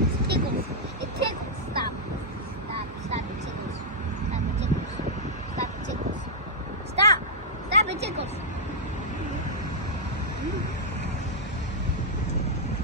It tickles. It tickles. Stop. Stop. Stop. It tickles. Stop. It tickles. Stop. It tickles. Stop. Stop. It tickles.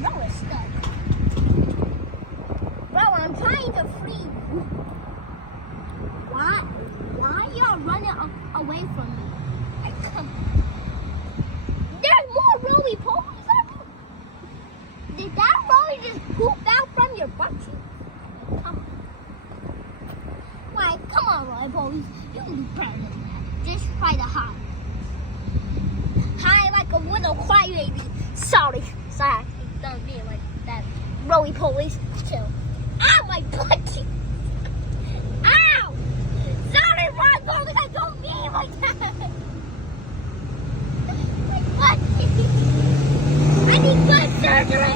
Bro, it's stuck. Bro, I'm trying to free you. Why y'all running away from me? Like, come on. There's more roly polies on me. Did that roly just poop out from your butt cheek? Come on. Why? Come on, roly polies. You can do better than that. Just try to hide. Hide like a little crybaby. Sorry. I don't mean like that. Roly polies. Chill. Ow, my butt cheek. Ow! Sorry, roly polies. I don't mean like that. My butt cheek. I need butt surgery.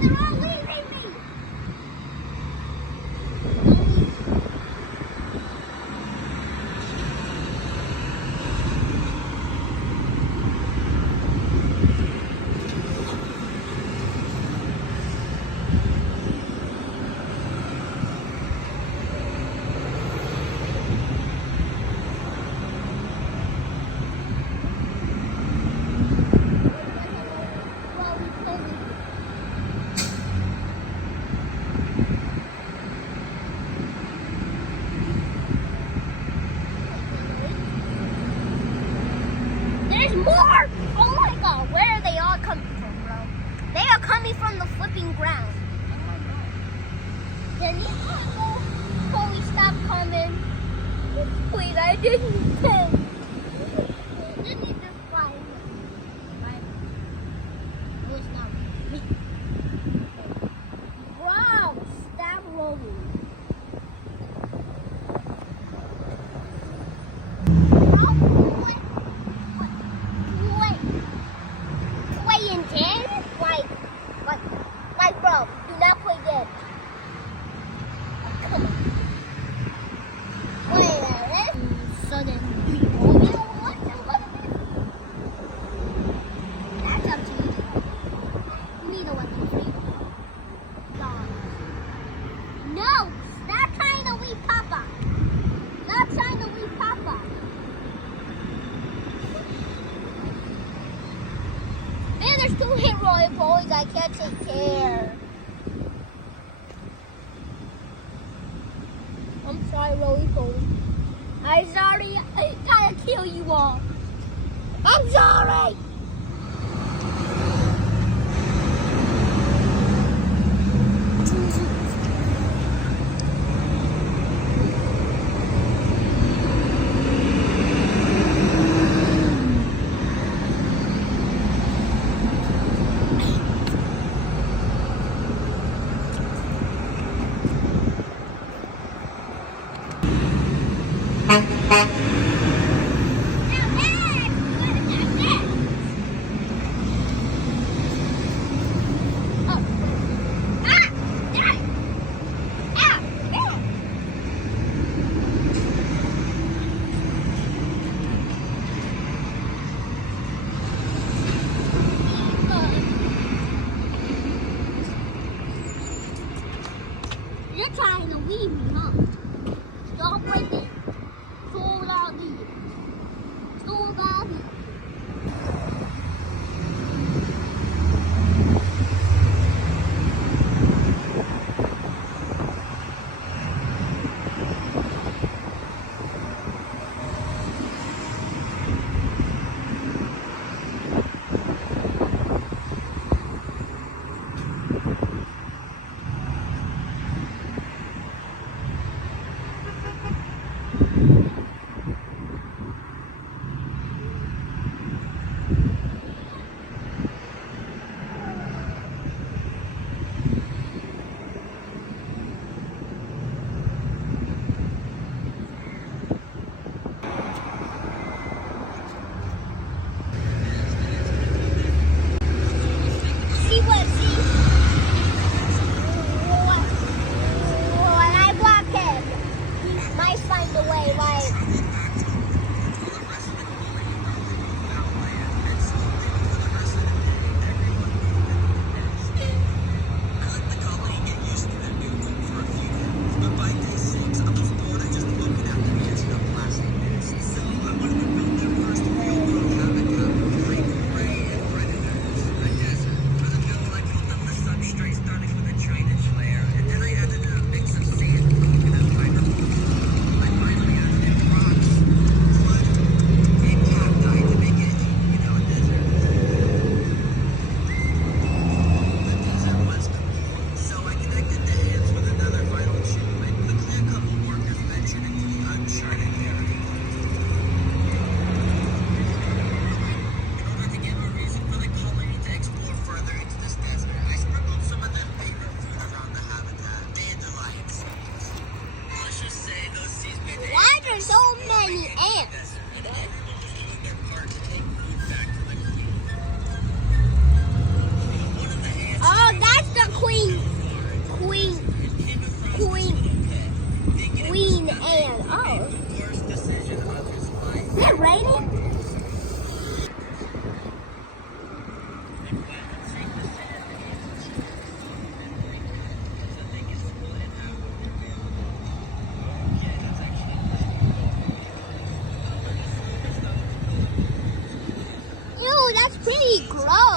They're all leaving me. There's more! Oh my god, where are they all coming from, bro? They are coming from the flipping ground. Oh my god. Then Holy, stop coming. Please, I didn't pay. Then you just fly. Right? No, it's not me. Bro, stop rolling. Like, bro, do not play dead. Come on. Wait a minute. Sudden 3. Oh, you know what? That's up to you. Neither one can free. No! Stop trying to leave Papa. Stop trying to leave Papa. Man, there's 2 hit royal boys. I can't take care. I'm sorry, roly poly. I'm sorry. I gotta kill you all. I'm sorry. You're trying to leave me, huh? Stop right there. So loudly. So loudly. he grow?